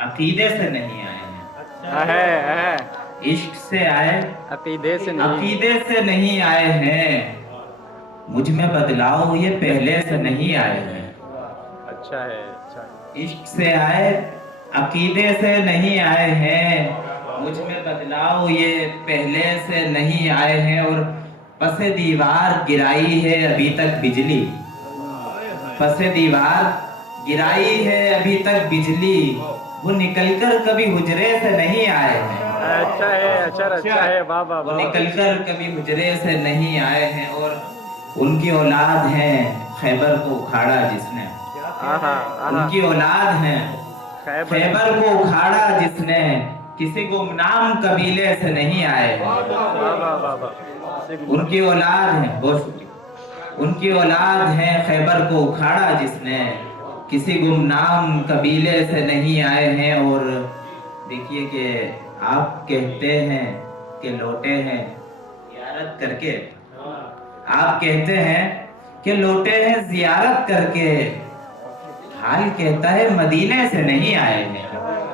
अकीदे से नहीं आए हैं। है इश्क से आए, अकीदे से नहीं। अकीदे से नहीं आए हैं। मुझ में बदलाव ये पहले से नहीं आए हैं। अच्छा है, अच्छा है। इश्क से आए, अकीदे से नहीं आए हैं। मुझ में बदलाव ये पहले से नहीं आए हैं। और पसे दीवार गिराई है अभी तक बिजली, पसे दीवार गिराई है अभी तक बिजली। वो निकलकर कभी हुजरे से नहीं आए हैं। अच्छा है, अच्छा है, वाह वाह वो वाह। निकलकर कभी हुजरे से नहीं आए हैं। और उनकी औलाद है खैबर को उखाड़ा जिसने, आहा आहा। उनकी औलाद है खैबर। खैबर को उखाड़ा जिसने। किसी गुमनाम कबीले से नहीं आए हैं। वाह वाह वाह वाह। उनकी औलाद है, बहुत शुक्रिया। उनकी औलाद है खैबर को उखाड़ा जिसने। किसी गुमनाम कबीले से नहीं आए हैं। और देखिए कि आप कहते हैं कि लौटे हैं जियारत करके, आप कहते हैं कि लौटे हैं जियारत करके। हाल कहता है मदीने से नहीं आए हैं।